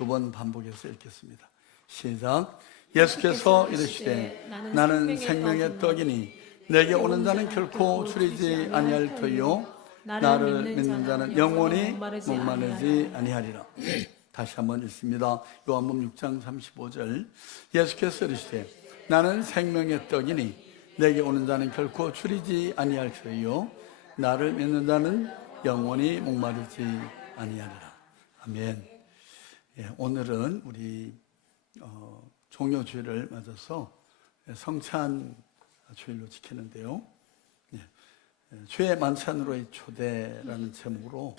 두 번 반복해서 읽겠습니다. 시작. 예수께서 이르시되 나는 생명의 떡이니 내게 오는 자는 결코 줄이지 아니할 터이요 나를 믿는 자는 영원히 목마르지 아니하리라. 다시 한번 읽습니다. 요한복음 6장 35절. 예수께서 이르시되 나는 생명의 떡이니 내게 오는 자는 결코 줄이지 아니할 터이요 나를 믿는 자는 영원히 목마르지 아니하리라. 아멘. 오늘은 우리 종료주일을 맞아서 성찬 주일로 지키는데요. 주의 만찬으로의 초대라는 제목으로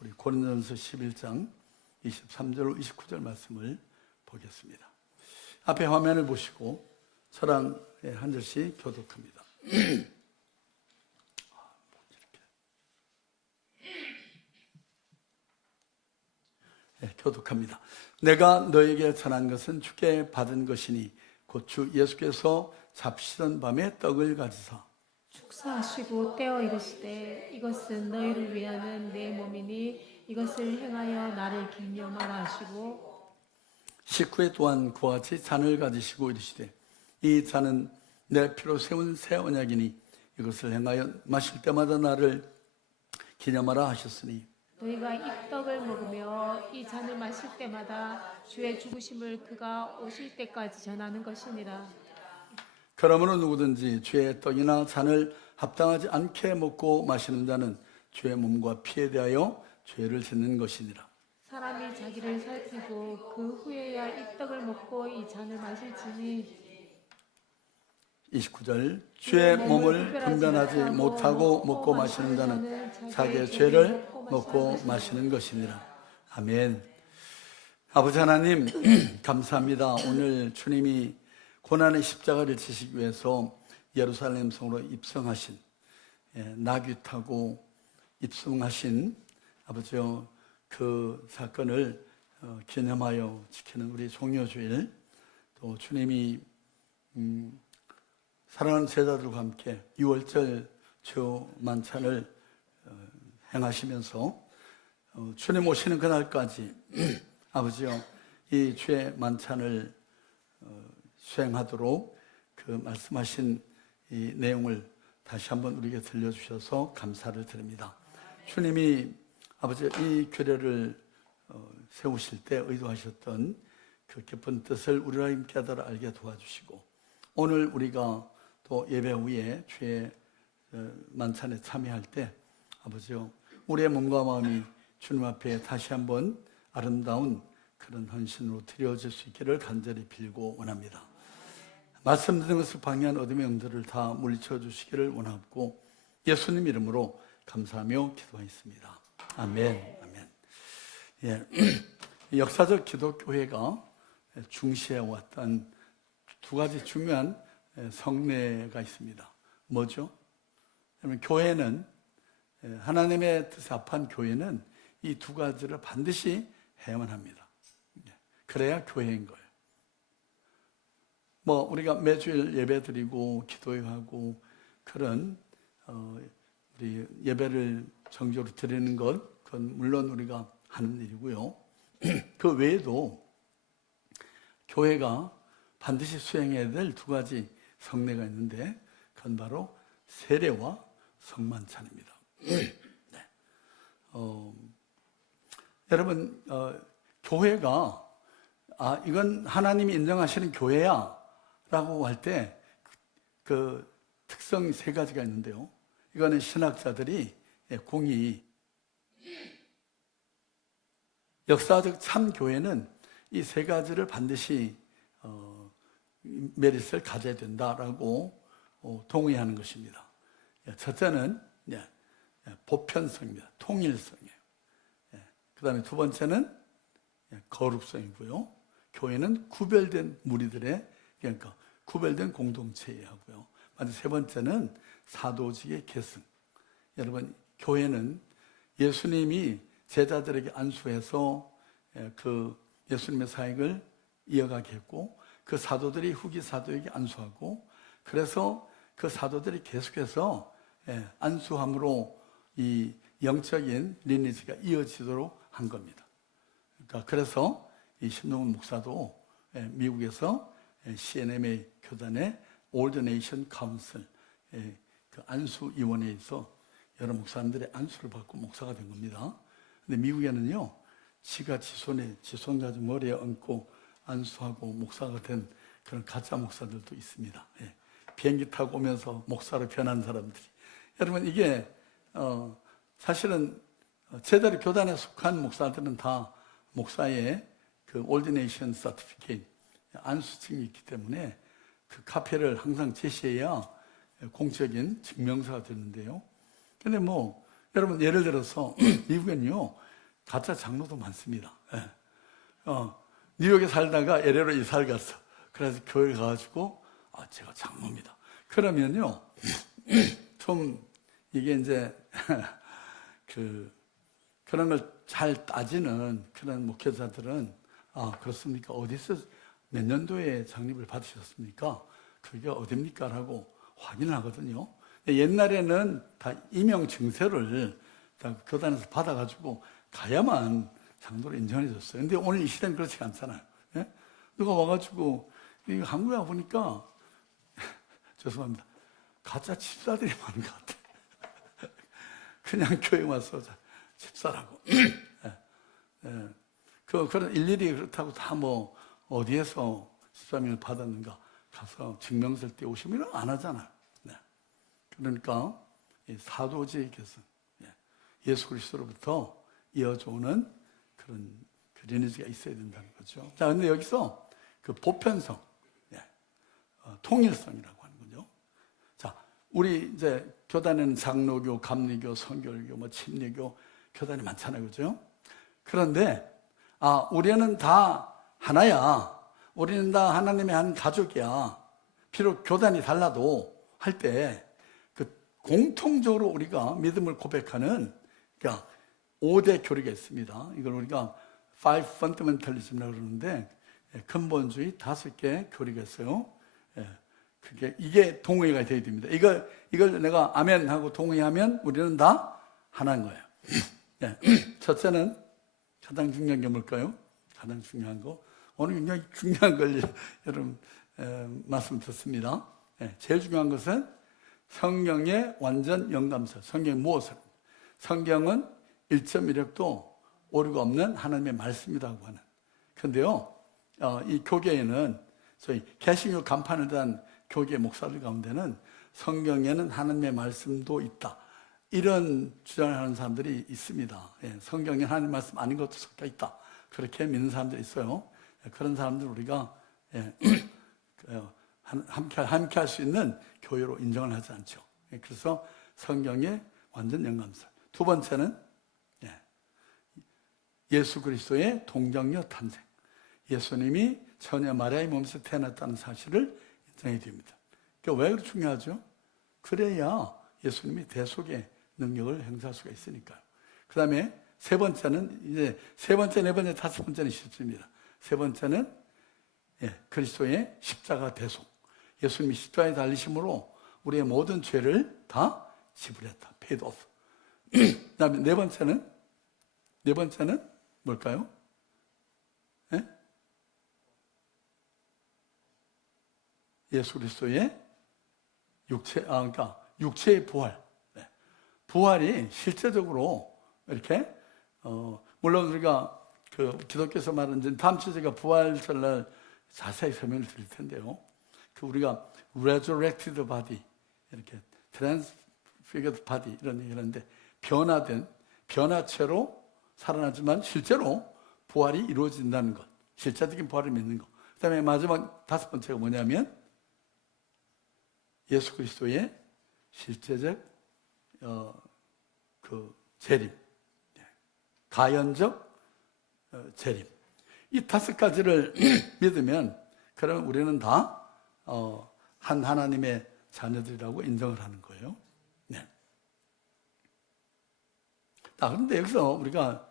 우리 고린도전서 11장 23절 29절 말씀을 보겠습니다. 앞에 화면을 보시고 저랑 한 절씩 교독합니다. 교독합니다. 내가 너에게 전한 것은 주께 받은 것이니 곧 주 예수께서 잡시던 밤에 떡을 가지사 축사하시고 떼어 이르시되 이것은 너희를 위하는 내 몸이니 이것을 행하여 나를 기념하라 하시고 식후에 또한 그와 같이 잔을 가지시고 이르시되 이 잔은 내 피로 세운 새 언약이니 이것을 행하여 마실 때마다 나를 기념하라 하셨으니 너희가 이 떡을 먹으며 이 잔을 마실 때마다 주의 죽으심을 그가 오실 때까지 전하는 것이니라. 그러므로 누구든지 주의 떡이나 잔을 합당하지 않게 먹고 마시는 자는 주의 몸과 피에 대하여 죄를 짓는 것이니라. 사람이 자기를 살피고 그 후에야 이 떡을 먹고 이 잔을 마실지니 29절. 주의 몸을 분별하지 못하고 먹고 마시는 자는 자기의 죄를 먹고 마시는 것이니라. 아멘. 아버지 하나님 감사합니다. 오늘 주님이 고난의 십자가를 지시기 위해서 예루살렘 성으로 입성하신, 나귀 타고 입성하신 아버지요, 그 사건을 기념하여 지키는 우리 종료주일, 또 주님이 사랑하는 제자들과 함께 6월절 주 만찬을 행하시면서 주님 오시는 그날까지 아버지요, 이 주의 만찬을 수행하도록 그 말씀하신 이 내용을 다시 한번 우리에게 들려주셔서 감사를 드립니다. 주님이 아버지 이 규례를 세우실 때 의도하셨던 그 깊은 뜻을 우리가 함께 하도록 알게 도와주시고, 오늘 우리가 또 예배 후에 주의 만찬에 참여할 때 아버지요, 우리의 몸과 마음이 주님 앞에 다시 한번 아름다운 그런 헌신으로 드려질 수 있기를 간절히 빌고 원합니다. 말씀드린 것을 방해한 어둠의 영들을 다 물리쳐 주시기를 원하고 예수님 이름으로 감사하며 기도하였습니다. 아멘. 아멘. 역사적 기독교회가 중시해왔던 두 가지 중요한 성례가 있습니다. 뭐죠? 그러면 교회는, 하나님의 뜻에 합한 교회는 이 두 가지를 반드시 해야만 합니다. 그래야 교회인 거예요. 우리가 매주일 예배 드리고 기도하고 그런 우리 예배를 정적으로 드리는 것, 그건 물론 우리가 하는 일이고요. 그 외에도 교회가 반드시 수행해야 될 두 가지 성례가 있는데 그건 바로 세례와 성만찬입니다. 여러분, 교회가 이건 하나님이 인정하시는 교회야 라고 할 때 그 특성 세 가지가 있는데요. 이거는 신학자들이 공히 역사적 참 교회는 이 세 가지를 반드시 메리트를 가져야 된다라고 동의하는 것입니다. 첫째는 보편성입니다. 통일성이에요. 그 다음에 두 번째는 거룩성이고요. 교회는 구별된 무리들의, 그러니까 구별된 공동체에 하고요. 세 번째는 사도직의 계승. 여러분, 교회는 예수님이 제자들에게 안수해서 그 예수님의 사역을 이어가게 했고, 그 사도들이 후기 사도에게 안수하고, 그래서 그 사도들이 계속해서 안수함으로 이 영적인 리니지가 이어지도록 한 겁니다. 그러니까 그래서 이 신동훈 목사도 미국에서 CNMA 교단의 All Nation Council 그 안수위원회에서 여러 목사님들의 안수를 받고 목사가 된 겁니다. 근데 미국에는요, 지가 지손 가지고 머리에 얹고 안수하고 목사가 된 그런 가짜 목사들도 있습니다. 비행기 타고 오면서 목사로 변한 사람들이. 여러분, 이게 사실은 제대로 교단에 속한 목사들은 다 목사의 그 올디네이션 서티피케이트 안수증이 있기 때문에 그 카페를 항상 제시해야 공적인 증명서가 되는데요. 근데 뭐 여러분, 예를 들어서 미국엔요, 가짜 장로도 많습니다. 뉴욕에 살다가 LA로 이사를 갔어. 그래서 교회 가가지고 제가 장로입니다. 그러면요, 좀 이게 이제 그런 걸 잘 따지는 그런 목회자들은 그렇습니까? 어디서 몇 년도에 장립을 받으셨습니까? 그게 어딥니까? 라고 확인을 하거든요. 옛날에는 다 임용 증서를 다 교단에서 받아가지고 가야만 장로로 인정해 줬어요. 근데 오늘 이 시대는 그렇지 않잖아요. 누가 와가지고 한국에 와보니까 죄송합니다, 가짜 집사들이 많은 것 같아요. 그냥 교회 와서 집사라고. 그런 일일이 그렇다고 다 뭐 어디에서 집사명을 받았는가 가서 증명서를 떼오시면 안 하잖아요. 그러니까 사도직에서 예수 그리스도로부터 이어져 오는 그런 리니지가 있어야 된다는 거죠. 자, 근데 여기서 그 보편성, 통일성이라고 하는 거죠. 자, 우리 이제 교단에는 장로교, 감리교, 성결교, 뭐 침례교 교단이 많잖아요, 그죠? 그런데 우리는 다 하나야. 우리는 다 하나님의 한 가족이야. 비록 교단이 달라도 할 때 그 공통적으로 우리가 믿음을 고백하는 그러니까 5대 교리가 있습니다. 이걸 우리가 Five Fundamentalism이라고 그러는데 근본주의 5개 교리가 있어요. 이게 동의가 되어야 됩니다. 이걸 내가 아멘 하고 동의하면 우리는 다 하나인 거예요. 첫째는 가장 중요한 게 뭘까요? 가장 중요한 거. 오늘 굉장히 중요한 걸 여러분 말씀 듣습니다. 제일 중요한 것은 성경의 완전 영감서. 성경이 무엇을? 성경은 1.1획도 오류가 없는 하나님의 말씀이라고 하는. 그런데요, 이 교계에는 소위 개신교 간판을 단 교계 목사들 가운데는 성경에는 하나님의 말씀도 있다, 이런 주장을 하는 사람들이 있습니다. 성경에 하나님의 말씀 아닌 것도 섞여 있다, 그렇게 믿는 사람들이 있어요. 그런 사람들 우리가 함께 할 수 있는 교회로 인정을 하지 않죠. 그래서 성경의 완전 영감서. 두 번째는 예수 그리스도의 동정녀 탄생. 예수님이 처녀 마리아의 몸에서 태어났다는 사실을 인정해야 됩니다. 그러니까 왜 중요하죠? 그래야 예수님이 대속의 능력을 행사할 수가 있으니까요. 그 다음에 세 번째는 이제 세 번째, 네 번째, 다섯 번째는 실수입니다. 세 번째는 그리스도의 십자가 대속. 예수님이 십자가에 달리심으로 우리의 모든 죄를 다 지불했다. paid off. 그 다음에 네 번째는 뭘까요? 예수 그리스도의 그러니까 육체의 부활. 부활이 실제적으로 이렇게 물론 우리가 그 기독교에서 말하는 다음 주에 제가 부활절날 자세히 설명을 드릴 텐데요. 그 우리가 resurrected body, 이렇게 transfigured body 이런 얘기를 하는데 변화된 변화체로 살아나지만 실제로 부활이 이루어진다는 것, 실제적인 부활을 믿는 것. 그다음에 마지막 다섯 번째가 뭐냐면 예수 그리스도의 실제적 그 재림, 가연적 재림. 이 다섯 가지를 믿으면 그럼 우리는 다 한 하나님의 자녀들이라고 인정을 하는 거예요. 그런데 여기서 우리가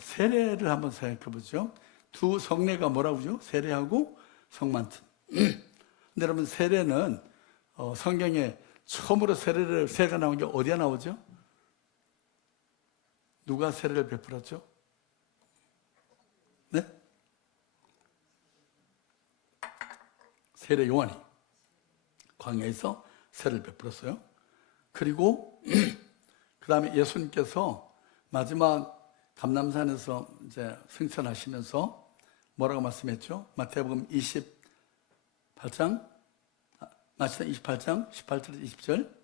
세례를 한번 생각해 보죠. 두 성례가 뭐라고요? 세례하고 성만찬. 근데 여러분, 세례는 성경에 처음으로 세례가 나온 게 어디에 나오죠? 누가 세례를 베풀었죠? 네? 세례 요한이 광야에서 세를 베풀었어요. 그리고 그 다음에 예수님께서 마지막 감람산에서 이제 승천하시면서 뭐라고 말씀했죠? 마태복음 28장 18장 18절 20절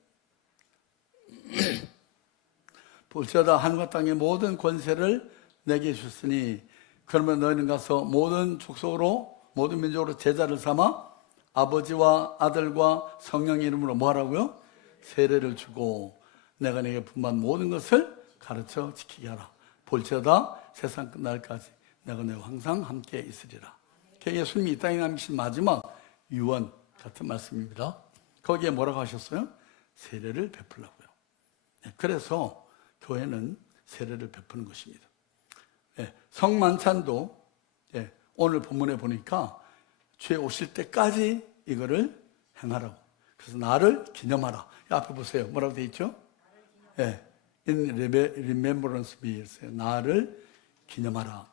볼지어다 하늘과 땅의 모든 권세를 내게 주셨으니 그러면 너희는 가서 모든 족속으로 모든 민족으로 제자를 삼아 아버지와 아들과 성령의 이름으로 뭐하라고요? 세례를 주고 내가 내게 분부한 모든 것을 가르쳐 지키게 하라. 볼지어다 세상 끝날까지 내가 너희와 항상 함께 있으리라. 예수님이 이 땅에 남기신 마지막 유언 같은 말씀입니다. 거기에 뭐라고 하셨어요? 세례를 베풀라고요. 그래서 교회는 세례를 베푸는 것입니다. 성만찬도 오늘 본문에 보니까 주에 오실 때까지 이거를 행하라고. 그래서 나를 기념하라. 앞에 보세요. 뭐라고 되어 있죠? In remembrance of me. 나를 기념하라.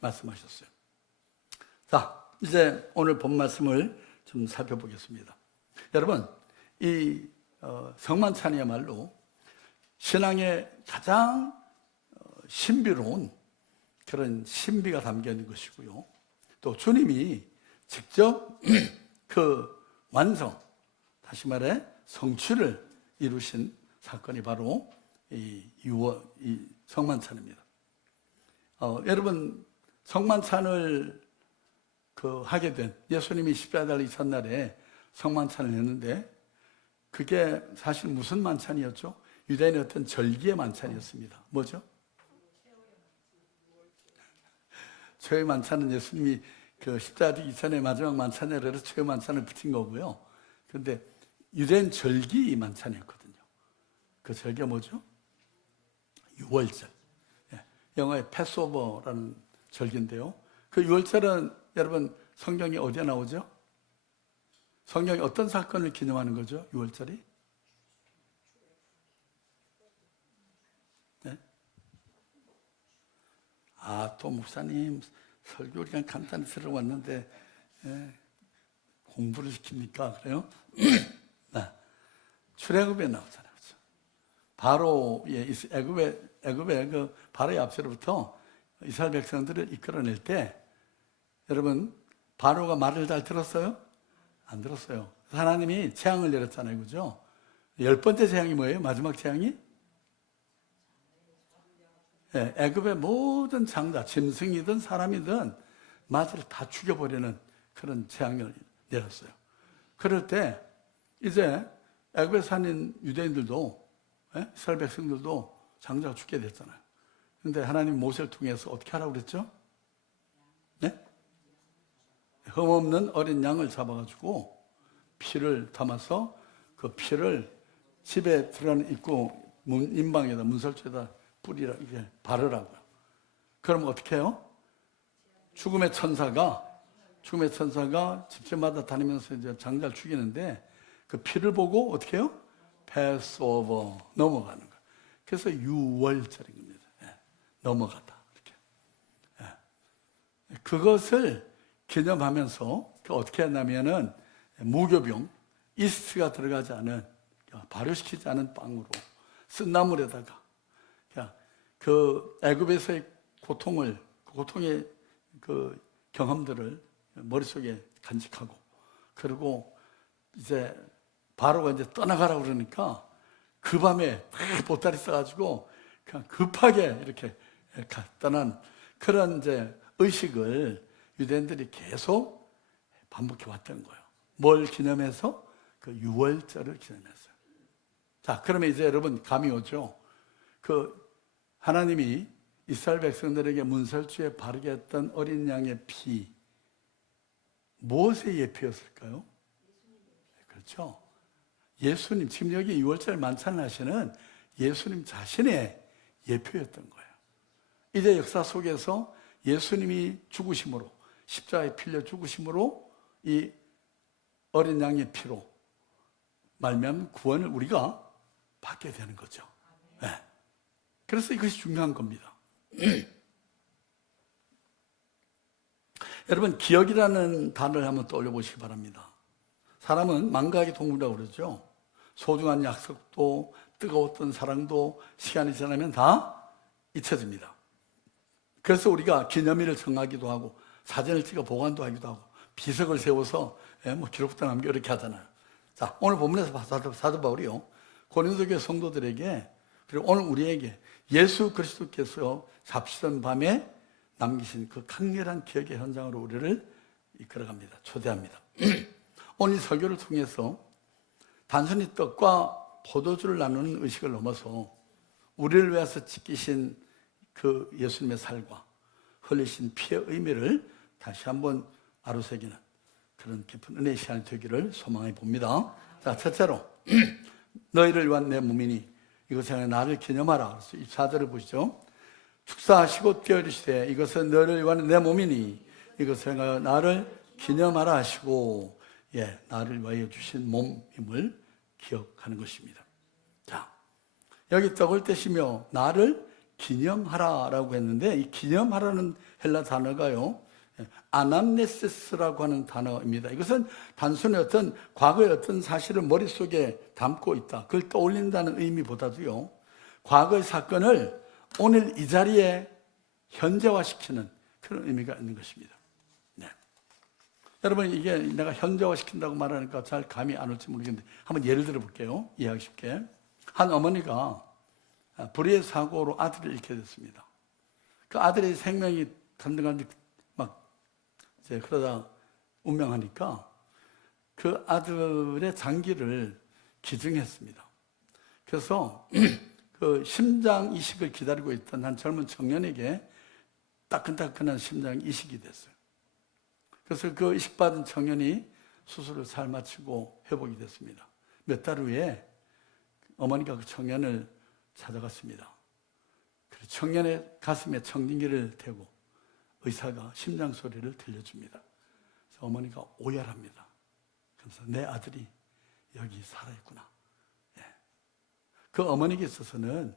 말씀하셨어요. 자, 이제 오늘 본 말씀을 좀 살펴보겠습니다. 여러분, 이 성만찬이야말로 신앙의 가장 신비로운 그런 신비가 담겨 있는 것이고요. 또 주님이 직접 그 완성, 다시 말해 성취를 이루신 사건이 바로 이 성만찬입니다. 여러분, 성만찬을 하게 된 예수님이 십자가에 달리기 전날에 성만찬을 했는데 그게 사실 무슨 만찬이었죠? 유대인의 어떤 절기의 만찬이었습니다. 뭐죠? 최후의 만찬은 예수님이 십자가 지기 전에 마지막 만찬에 그래서 최후의 만찬을 붙인 거고요. 그런데 유대인 절기 만찬이었거든요. 그 절기가 뭐죠? 유월절. 영어의 패스오버라는 절기인데요. 그 유월절은 여러분 성경이 어디에 나오죠? 성경이 어떤 사건을 기념하는 거죠? 유월절이? 네? 또 목사님 설교 그냥 간단히 들어왔는데 공부를 시킵니까? 그래요? 네. 출애굽에 나오잖아요. 그렇죠? 바로 애굽의 그 바로의 앞세로부터 이스라엘 백성들을 이끌어낼 때 여러분 바로가 말을 잘 들었어요? 안 들었어요. 하나님이 재앙을 내렸잖아요. 그죠? 10번째 재앙이 뭐예요? 마지막 재앙이? 애굽의 모든 장자, 짐승이든 사람이든 마귀를 다 죽여버리는 그런 재앙을 내렸어요. 그럴 때 이제 애굽에 사는 유대인들도 이스라엘 백성들도 장자가 죽게 됐잖아요. 그런데 하나님 모세를 통해서 어떻게 하라고 그랬죠? 네? 흠없는 어린 양을 잡아가지고 피를 담아서 그 피를 집에 들어가는 입구 인방에다 문설주에다 뿌리라 이게 바르라고요. 그럼 어떻게 해요? 죽음의 천사가 집집마다 다니면서 이제 장자를 죽이는데 그 피를 보고 어떻게 해요? 패스오버 넘어가는 거예요. 그래서 유월절인 겁니다. 넘어가다 이렇게. 그것을 기념하면서 어떻게 했냐면은 무교병, 이스트가 들어가지 않은 발효시키지 않은 빵으로 쓴나물에다가 그 애굽에서의 고통의 그 경험들을 머릿속에 간직하고 그리고 이제 바로가 이제 떠나가라고 그러니까 그 밤에 보따리 싸가지고 그냥 급하게 이렇게 떠난 그런 이제 의식을 유대인들이 계속 반복해 왔던 거예요. 뭘 기념해서? 그 유월절을 기념했어요. 자, 그러면 이제 여러분 감이 오죠? 하나님이 이스라엘 백성들에게 문설주에 바르게 했던 어린 양의 피, 무엇의 예표였을까요? 그렇죠. 예수님, 지금 여기 6월절 만찬을 하시는 예수님 자신의 예표였던 거예요. 이제 역사 속에서 예수님이 죽으심으로, 십자가에 필려 죽으심으로 이 어린 양의 피로 말미암은 구원을 우리가 받게 되는 거죠. 네. 그래서 이것이 중요한 겁니다. 여러분, 기억이라는 단어를 한번 떠올려 보시기 바랍니다. 사람은 망각의 동물이라고 그러죠. 소중한 약속도 뜨거웠던 사랑도 시간이 지나면 다 잊혀집니다. 그래서 우리가 기념일을 정하기도 하고 사진을 찍어 보관도 하기도 하고 비석을 세워서 기록도 남기고 이렇게 하잖아요. 자, 오늘 본문에서 사도 바울이요, 고린도 교회 성도들에게 그리고 오늘 우리에게 예수 그리스도께서 잡시던 밤에 남기신 그 강렬한 기억의 현장으로 우리를 이끌어갑니다. 초대합니다. 오늘 이 설교를 통해서 단순히 떡과 포도주를 나누는 의식을 넘어서 우리를 위해서 지키신 그 예수님의 살과 흘리신 피의 의미를 다시 한번 아로새기는 그런 깊은 은혜의 시간이 되기를 소망해 봅니다. 자, 첫째로 너희를 위한 내 몸이니 이것을 향해 나를 기념하라. 그래서 이 4절을 보시죠. 축사하시고 뛰어이르시되 이것은 너희를 위한 내 몸이니 이것을 향하여 나를 기념하라 하시고, 나를 위하여 주신 몸임을 기억하는 것입니다. 자, 여기 떡을 떼시며 나를 기념하라라고 했는데 이 기념하라는 헬라 단어가요, 아남네시스라고 하는 단어입니다. 이것은 단순히 어떤 과거의 어떤 사실을 머릿속에 담고 있다, 그걸 떠올린다는 의미보다도요, 과거의 사건을 오늘 이 자리에 현재화시키는 그런 의미가 있는 것입니다. 네. 여러분, 이게 내가 현재화시킨다고 말하니까 잘 감이 안 올지 모르겠는데 한번 예를 들어 볼게요. 이해하기 쉽게. 한 어머니가 불의의 사고로 아들을 잃게 됐습니다. 그 아들의 생명이 단단한데 막 이제 그러다 운명하니까 그 아들의 장기를 기증했습니다. 그래서 그 심장 이식을 기다리고 있던 한 젊은 청년에게 따끈따끈한 심장 이식이 됐어요. 그래서 그 이식받은 청년이 수술을 잘 마치고 회복이 됐습니다. 몇 달 후에 어머니가 그 청년을 찾아갔습니다. 그래서 청년의 가슴에 청진기를 대고 의사가 심장 소리를 들려줍니다. 그래서 어머니가 오열합니다. 그래서 내 아들이 여기 살아있구나. 그 어머니에게 있어서는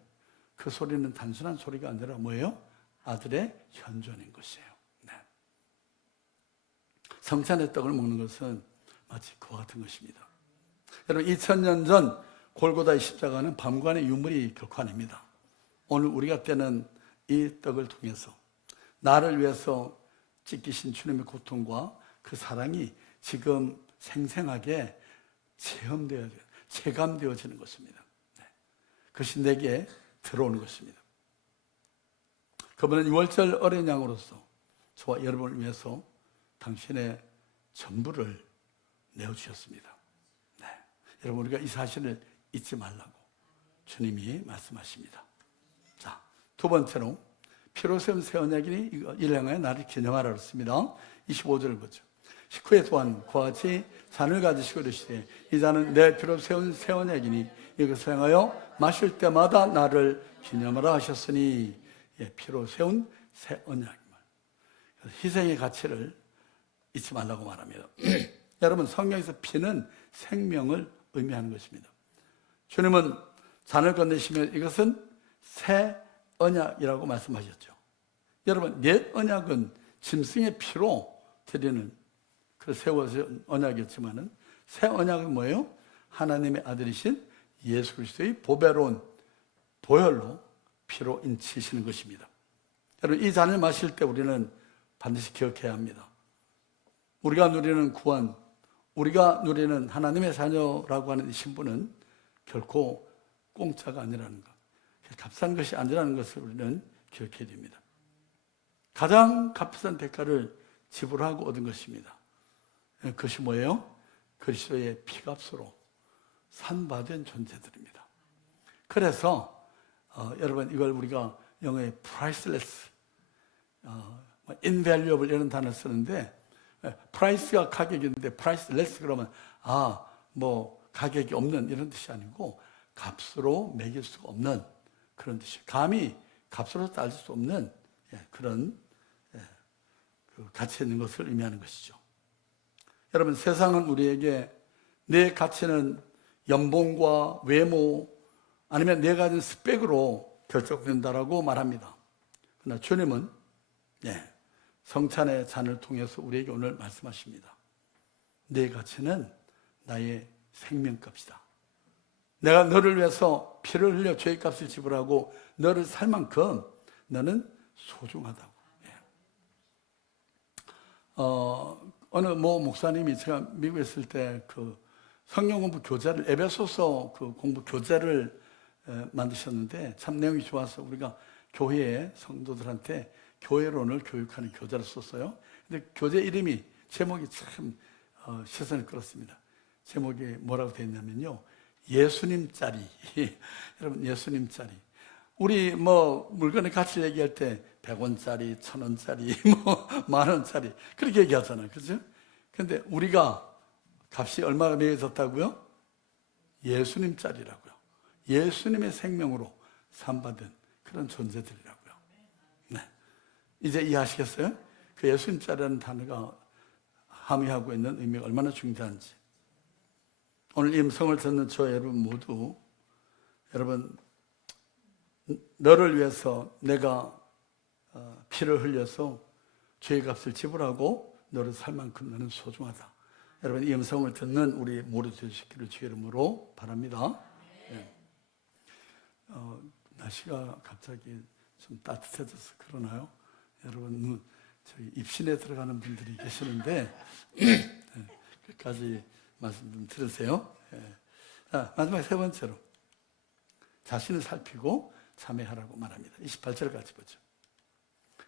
그 소리는 단순한 소리가 아니라 뭐예요? 아들의 현존인 것이에요. 네. 성찬의 떡을 먹는 것은 마치 그와 같은 것입니다. 여러분, 2000년 전 골고다의 십자가는 밤관의 유물이 결코 아닙니다. 오늘 우리가 떼는 이 떡을 통해서 나를 위해서 찢기신 주님의 고통과 그 사랑이 지금 생생하게 체감되어지는 것입니다. 그것이 내게 들어오는 것입니다. 그분은 유월절 어린 양으로서 저와 여러분을 위해서 당신의 전부를 내어주셨습니다. 네. 여러분, 우리가 이 사실을 잊지 말라고 주님이 말씀하십니다. 자, 두 번째로 피로 세운 새 언약이니 이를 향하여 나를 기념하라 그랬습니다. 25절을 보죠. 식후에 또한 그와 같이 잔을 가지시고 이르시되 이 잔은 내 피로 세운 새 언약이니 이것을 향하여 마실 때마다 나를 기념하라 하셨으니, 피로 세운 새 언약임을, 희생의 가치를 잊지 말라고 말합니다. 여러분, 성경에서 피는 생명을 의미하는 것입니다. 주님은 잔을 건네시며 이것은 새 언약이라고 말씀하셨죠. 여러분, 옛 언약은 짐승의 피로 드리는 그 세워진 언약이었지만은 새 언약은 뭐예요? 하나님의 아들이신 예수 그리스도의 보배로운 보혈로 피로 인치시는 것입니다. 여러분, 이 잔을 마실 때 우리는 반드시 기억해야 합니다. 우리가 누리는 구원, 우리가 누리는 하나님의 자녀라고 하는 이 신분은 결코 공짜가 아니라는 것, 값싼 것이 아니라는 것을 우리는 기억해야 됩니다. 가장 값싼 대가를 지불하고 얻은 것입니다. 그것이 뭐예요? 그리스도의 피값으로 산받은 존재들입니다. 그래서 여러분, 이걸 우리가 영어에 priceless, invaluable 이런 단어를 쓰는데, price가 가격인데 priceless 그러면 가격이 없는 이런 뜻이 아니고 값으로 매길 수가 없는 그런 뜻이에요. 감히 값으로 따질 수 없는 그런 그 가치 있는 것을 의미하는 것이죠. 여러분, 세상은 우리에게 내 가치는 연봉과 외모 아니면 내가 가진 스펙으로 결정된다라고 말합니다. 그러나 주님은 성찬의 잔을 통해서 우리에게 오늘 말씀하십니다. 내 가치는 나의 생명값이다. 내가 너를 위해서 피를 흘려 죄의 값을 지불하고 너를 살 만큼 너는 소중하다고. 어느 모 목사님이 제가 미국에 있을 때 그 성경 공부 교재를, 에베소서 그 공부 교재를 만드셨는데 참 내용이 좋아서 우리가 교회의 성도들한테 교회론을 교육하는 교재를 썼어요. 근데 교재 이름이, 제목이 참 시선을 끌었습니다. 제목이 뭐라고 되어 있냐면요, 예수님짜리. 여러분, 예수님짜리. 우리 뭐 물건의 가치 얘기할 때 100원짜리, 1000원짜리, 뭐 만원짜리 그렇게 얘기하잖아요. 그렇죠? 근데 우리가 값이 얼마나 매겨졌다고요? 예수님짜리라고요. 예수님의 생명으로 삼받은 그런 존재들이라고요. 네. 이제 이해하시겠어요? 그 예수님짜리라는 단어가 함의하고 있는 의미가 얼마나 중대한지. 오늘 이 음성을 듣는 저 여러분 모두, 여러분, 너를 위해서 내가 피를 흘려서 죄의 값을 지불하고 너를 살 만큼 너는 소중하다. 여러분, 이 음성을 듣는 우리 모두 되시기를 주의 이름으로 바랍니다. 네. 날씨가 갑자기 좀 따뜻해져서 그러나요? 여러분, 저희 입신에 들어가는 분들이 계시는데 네, 끝까지 말씀 좀 들으세요. 네. 자, 마지막 세 번째로 자신을 살피고 참회하라고 말합니다. 28절 같이 보죠.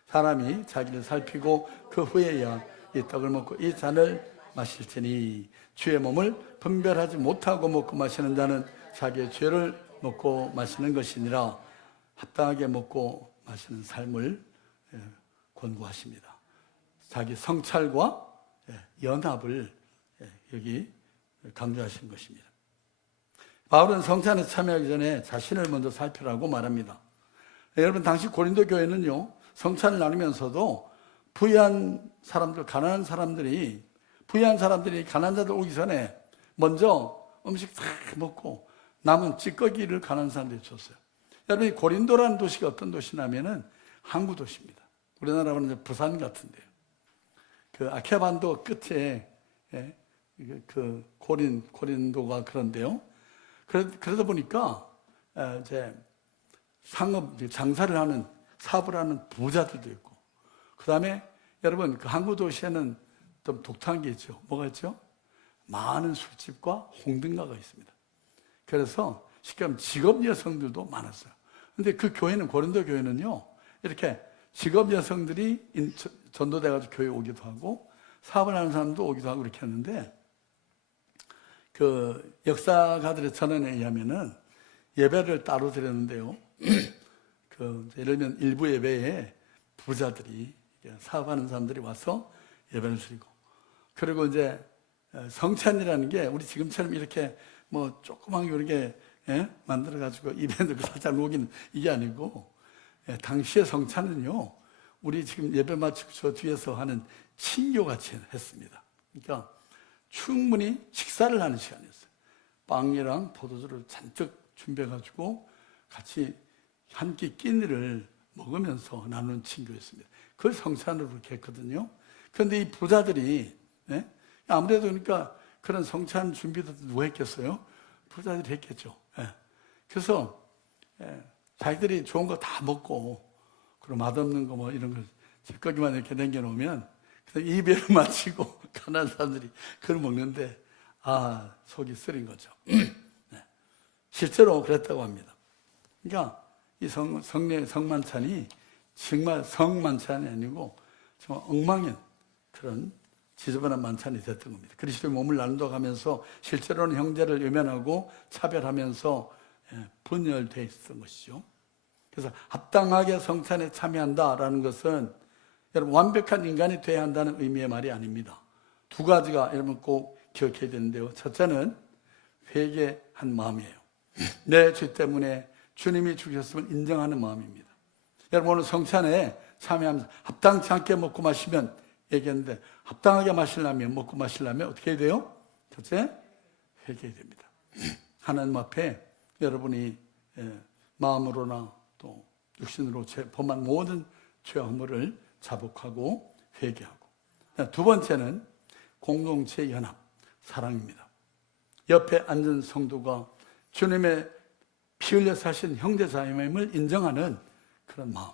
사람이 자기를 살피고 그 후에야 이 떡을 먹고 이 잔을 마실지니 주의 몸을 분별하지 못하고 먹고 마시는 자는 자기의 죄를 먹고 마시는 것이니라. 합당하게 먹고 마시는 삶을 권고하십니다. 자기 성찰과 연합을 여기 강조하신 것입니다. 바울은 성찬에 참여하기 전에 자신을 먼저 살피라고 말합니다. 여러분, 당시 고린도 교회는요, 성찬을 나누면서도 부유한 사람들, 가난한 사람들이, 부유한 사람들이 가난한 자들 오기 전에 먼저 음식 다 먹고 남은 찌꺼기를 가난한 사람들이 줬어요. 여러분, 고린도라는 도시가 어떤 도시냐면은 항구 도시입니다. 우리나라로는 이제 부산 같은데요. 그 아케반도 끝에 그 고린도가 그런데요. 그러다 보니까 이제 상업, 장사를 하는, 사업을 하는 부자들도 있고, 그 다음에 여러분, 그 항구 도시에는 좀 독특한 게 있죠. 뭐가 있죠? 많은 술집과 홍등가가 있습니다. 그래서 쉽게 말하면 직업 여성들도 많았어요. 근데 그 교회는, 고린도 교회는요, 이렇게 직업 여성들이 전도돼가지고 교회에 오기도 하고, 사업을 하는 사람도 오기도 하고 그렇게 했는데, 그 역사가들의 전언에 의하면은 예배를 따로 드렸는데요. 그 예를 들면 일부 예배에 부자들이, 사업하는 사람들이 와서 예배를 드리고, 그리고 이제 성찬이라는 게 우리 지금처럼 이렇게 뭐 조그맣게 이렇게 만들어가지고 입에 넣고 살짝 녹이는 이게 아니고, 당시의 성찬은요, 우리 지금 예배 마치고 저 뒤에서 하는 친교같이 했습니다. 그러니까 충분히 식사를 하는 시간이었어요. 빵이랑 포도주를 잔뜩 준비해가지고 같이 한 끼 끼니를 먹으면서 나누는 친교였습니다. 그걸 성찬으로 그렇게 했거든요. 그런데 이 부자들이, 아무래도 그러니까 그런 성찬 준비도 누가 했겠어요? 부자들이 했겠죠. 그래서 자기들이 좋은 거 다 먹고, 그리고 맛없는 거 뭐 이런 걸 찌꺼기만 이렇게 남겨놓으면 이배를 마치고 가난한 사람들이 그걸 먹는데, 속이 쓰린 거죠. 실제로 그랬다고 합니다. 그러니까 이 성만찬이 정말 성만찬이 아니고 정말 엉망인 그런 지저분한 만찬이 됐던 겁니다. 그리스도의 몸을 나누어가면서 실제로는 형제를 외면하고 차별하면서 분열되어 있었던 것이죠. 그래서 합당하게 성찬에 참여한다라는 것은 여러분, 완벽한 인간이 되어야 한다는 의미의 말이 아닙니다. 두 가지가 여러분 꼭 기억해야 되는데요. 첫째는 회개한 마음이에요. 내 죄 때문에 주님이 죽으셨음을 인정하는 마음입니다. 여러분, 오늘 성찬에 참여하면서 합당치 않게 먹고 마시면 얘기했는데, 합당하게 마시려면, 먹고 마시려면 어떻게 해야 돼요? 첫째, 회개해야 됩니다. 하나님 앞에 여러분이 마음으로나 또 육신으로 범한 모든 죄와 허물을 자복하고 회개하고, 두 번째는 공동체 연합, 사랑입니다. 옆에 앉은 성도가 주님의 피 흘려 사신 형제자매임을 인정하는 그런 마음,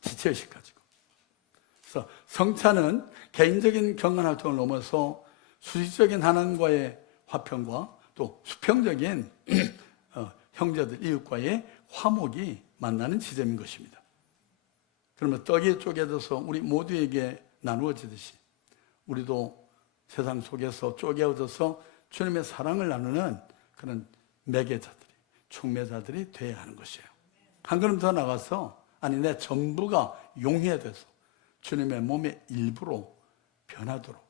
지체의식 가지고. 그래서 성찬은 개인적인 경건활동을 넘어서 수직적인 하나님과의 화평과 또 수평적인 형제들, 이웃과의 화목이 만나는 지점인 것입니다. 그러면 떡이 쪼개져서 우리 모두에게 나누어지듯이 우리도 세상 속에서 쪼개어져서 주님의 사랑을 나누는 그런 매개자들이, 촉매자들이 되어야 하는 것이에요. 한 걸음 더 나가서 내 전부가 용해돼서 주님의 몸의 일부로 변하도록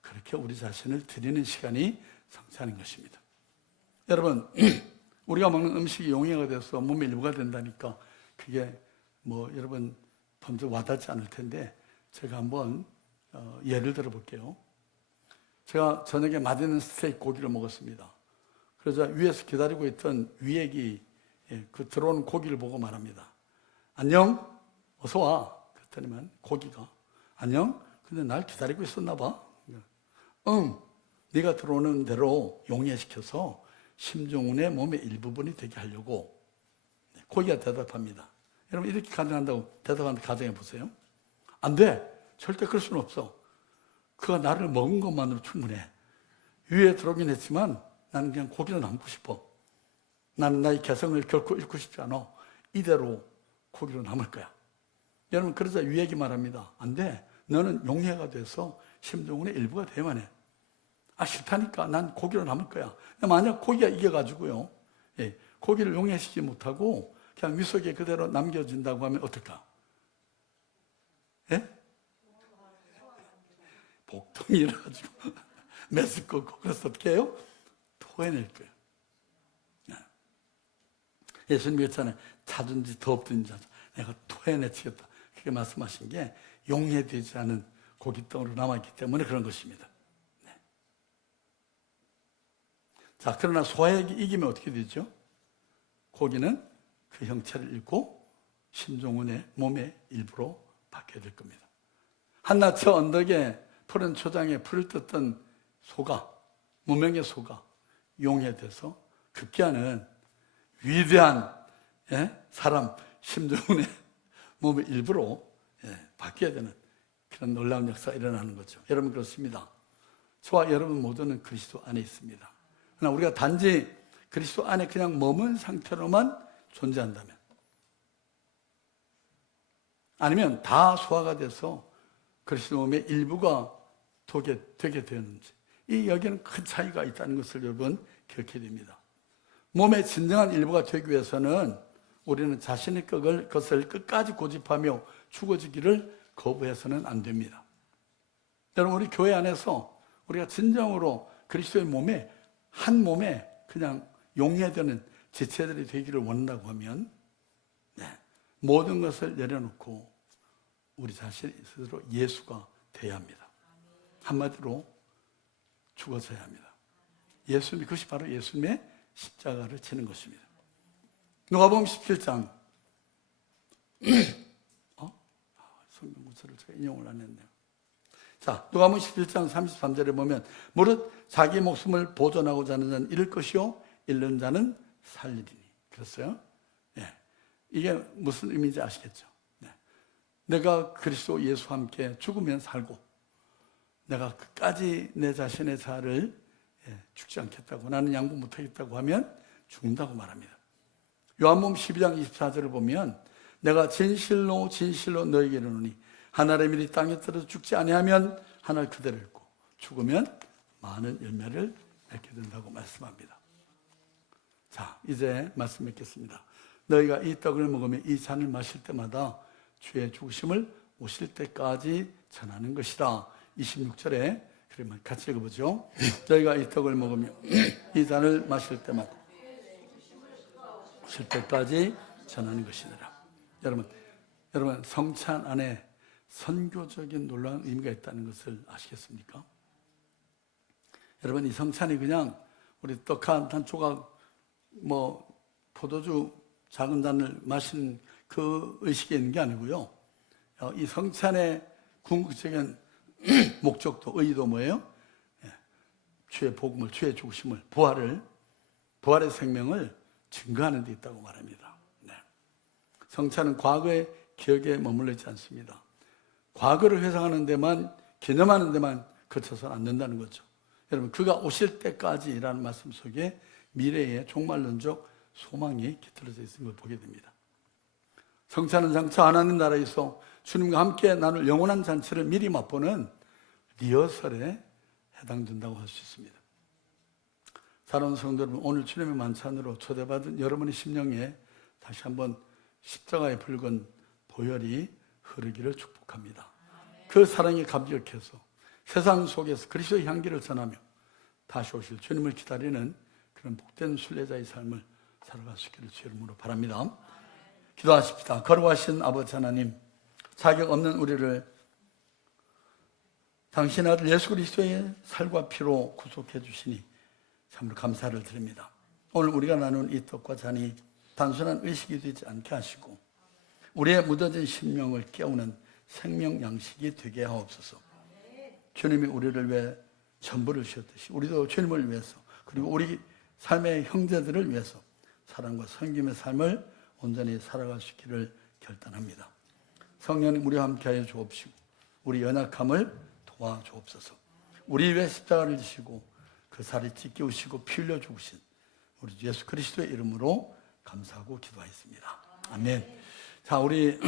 그렇게 우리 자신을 드리는 시간이 성찬인 것입니다. 여러분, 우리가 먹는 음식이 용해가 돼서 몸의 일부가 된다니까 그게 여러분 범죄 와닿지 않을 텐데 제가 한번 예를 들어 볼게요. 제가 저녁에 맛있는 스테이크 고기를 먹었습니다. 그러자 위에서 기다리고 있던 위액이 그 들어오는 고기를 보고 말합니다. 안녕, 어서 와. 그랬더니만 고기가 안녕, 근데 날 기다리고 있었나 봐. 네가 들어오는 대로 용해시켜서 심종훈의 몸의 일부분이 되게 하려고. 고기가 대답합니다. 여러분 이렇게 가능한다고 대답하는데 가정해 보세요. 안 돼. 절대 그럴 수는 없어. 그가 나를 먹은 것만으로 충분해. 위에 들어오긴 했지만 나는 그냥 고기를 남고 싶어. 나는 나의 개성을 결코 잃고 싶지 않아. 이대로 고기로 남을 거야. 여러분 그러자 위액이 말합니다. 안 돼. 너는 용해가 돼서 심종훈의 일부가 돼야만 해. 싫다니까. 난 고기로 남을 거야. 만약 고기가 이겨가지고요, 고기를 용해시키지 못하고 그냥 윗속에 그대로 남겨진다고 하면 어떨까? 복통이 일어나가지고 메스 꺾고 그래서 어떻게 해요? 토해낼 거예요. 예수님이 했잖아요. 자든지 덥든지 내가 토해내치겠다. 그렇게 말씀하신 게 용해되지 않은 고깃덩으로 남아있기 때문에 그런 것입니다. 자, 그러나 소화액이 이기면 어떻게 되죠? 고기는 그 형체를 잃고 심종훈의 몸의 일부로 바뀌게 될 겁니다. 한낮 저 언덕에 푸른 초장에 풀을 뜯던 소가, 무명의 소가 용해돼서 급기야는 위대한 사람 심종훈의 몸의 일부로 바뀌어야 되는 그런 놀라운 역사가 일어나는 거죠. 여러분 그렇습니다. 저와 여러분 모두는 그리스도 안에 있습니다. 그러나 우리가 단지 그리스도 안에 그냥 머문 상태로만 존재한다면, 아니면 다 소화가 돼서 그리스도 몸의 일부가 되게 되었는지, 여기는 큰 차이가 있다는 것을 여러분 기억해야 됩니다. 몸의 진정한 일부가 되기 위해서는 우리는 자신의 것을 끝까지 고집하며 죽어지기를 거부해서는 안 됩니다. 여러분 우리 교회 안에서 우리가 진정으로 그리스도의 몸에, 한 몸에 그냥 용해되는 지체들이 되기를 원한다고 하면 모든 것을 내려놓고 우리 자신 스스로 예수가 되어야 합니다. 한마디로 죽어져야 합니다. 예수님, 그것이 바로 예수님의 십자가를 지는 것입니다. 누가복음 17장 성경 구절을 제가 인용을 안 했네요. 자, 누가복음 11장 33절에 보면 무릇 자기 목숨을 보존하고자 하는 자는 잃을 것이요 잃는 자는 살리리니. 그랬어요. 이게 무슨 의미인지 아시겠죠? 내가 그리스도 예수와 함께 죽으면 살고 내가 끝까지 내 자신의 자아를 죽지 않겠다고, 나는 양보 못하겠다고 하면 죽는다고 말합니다. 요한복음 12장 24절을 보면 내가 진실로 진실로 너에게 이르노니 하늘의 밀이 땅에 떨어져 죽지 아니하면 하늘 그대로 있고 죽으면 많은 열매를 맺게 된다고 말씀합니다. 자, 이제 말씀 맺겠습니다. 너희가 이 떡을 먹으며 이 잔을 마실 때마다 주의 죽으심을 오실 때까지 전하는 것이라. 26절에 그러면 같이 읽어보죠. 저희가 이 떡을 먹으며 이 잔을 마실 때마다 오실 때까지 전하는 것이니라. 여러분 성찬 안에 선교적인 놀라운 의미가 있다는 것을 아시겠습니까? 여러분 이 성찬이 그냥 우리 떡 한 조각 포도주 작은 잔을 마시는 그 의식이 있는 게 아니고요. 이 성찬의 궁극적인 목적도, 의의도 뭐예요? 주의 복음을, 주의 죽으심을, 부활의 생명을 증거하는 데 있다고 말합니다. 네. 성찬은 과거의 기억에 머물러 있지 않습니다. 과거를 회상하는 데만, 기념하는 데만 그쳐서는 안 된다는 거죠. 여러분, 그가 오실 때까지라는 말씀 속에 미래의 종말론적 소망이 깃들어져 있는 걸 보게 됩니다. 성찬은 장차 하나님 나라에서 주님과 함께 나눌 영원한 잔치를 미리 맛보는 리허설에 해당된다고 할 수 있습니다. 사랑하는 성도 여러분, 오늘 주님의 만찬으로 초대받은 여러분의 심령에 다시 한번 십자가의 붉은 보혈이 흐르기를 축복합니다. 그 사랑에 감격해서 세상 속에서 그리스도의 향기를 전하며 다시 오실 주님을 기다리는 그런 복된 순례자의 삶을 살아갈 수 있기를 주의 이름으로 바랍니다. 기도하십시다. 거룩하신 아버지 하나님, 자격 없는 우리를 당신의 아들 예수 그리스도의 살과 피로 구속해 주시니 참으로 감사를 드립니다. 오늘 우리가 나눈 이 떡과 잔이 단순한 의식이 되지 않게 하시고 우리의 묻어진 심령을 깨우는 생명 양식이 되게 하옵소서. 주님이 우리를 위해 전부를 주셨듯이 우리도 주님을 위해서, 그리고 우리 삶의 형제들을 위해서 사랑과 섬김의 삶을 온전히 살아갈 수 있기를 결단합니다. 성령님, 우리와 함께하여 주옵시고 우리 연약함을 도와주옵소서. 우리 위해 십자가를 지시고 그 살이 찢기우시고 피 흘려 죽으신 우리 예수 그리스도의 이름으로 감사하고 기도하였습니다. 아멘. 자, 우리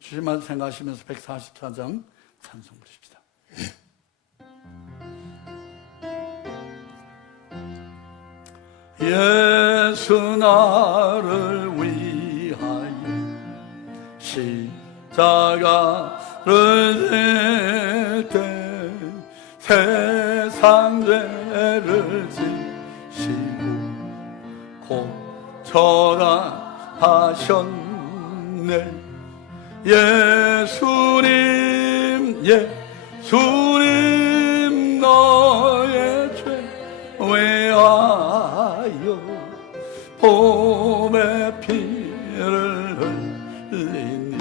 주신 말씀 생각하시면서 144장 찬송 부르십시다. 예수 나를 위하여 십자가를 질 때 세상 죄를 지시고 곧 처단하셨네. 예수님 너의 죄 외하여 봄의 피를 흘리니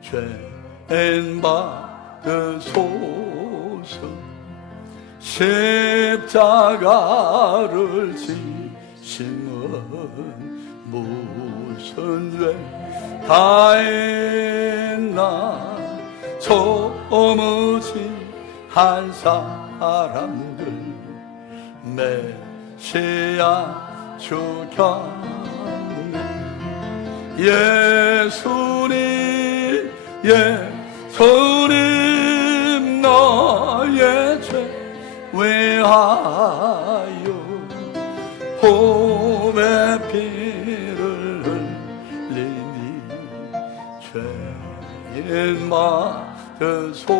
죄인 받으소서. 십자가를 지심은 무슨 죄 다했나. 소무지한 사람들 메시아 죽였네. 예수님 너의 죄 외하여 봄의 피를 흘리니 죄인 받으소서.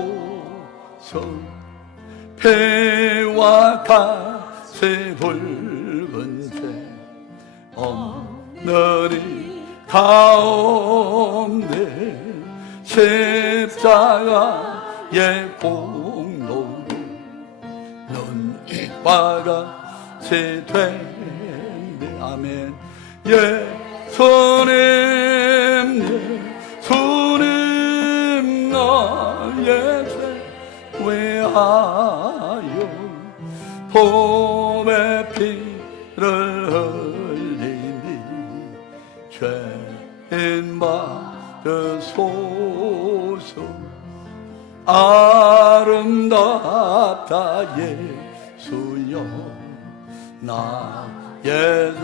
배와 같이 붉은 죄 없느니 가없네. 십자가의 공로로 눈과 같이 되네. 아멘. 예수님 너의 죄 외하여 봄의 피를 흘리니 죄인 받으소서. 아름답다 예수여 나의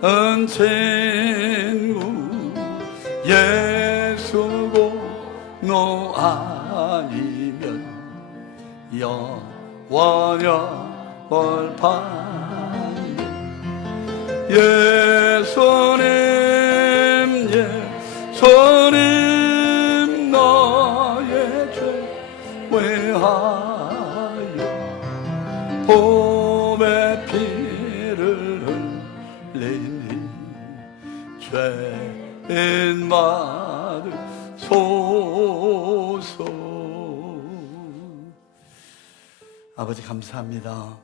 좋은 친구. 예수고 너 아니면 영원을 받네. 예수님 너의 죄 외하여 봄의 피를 흘리니 죄인 받으소서. 아버지 감사합니다.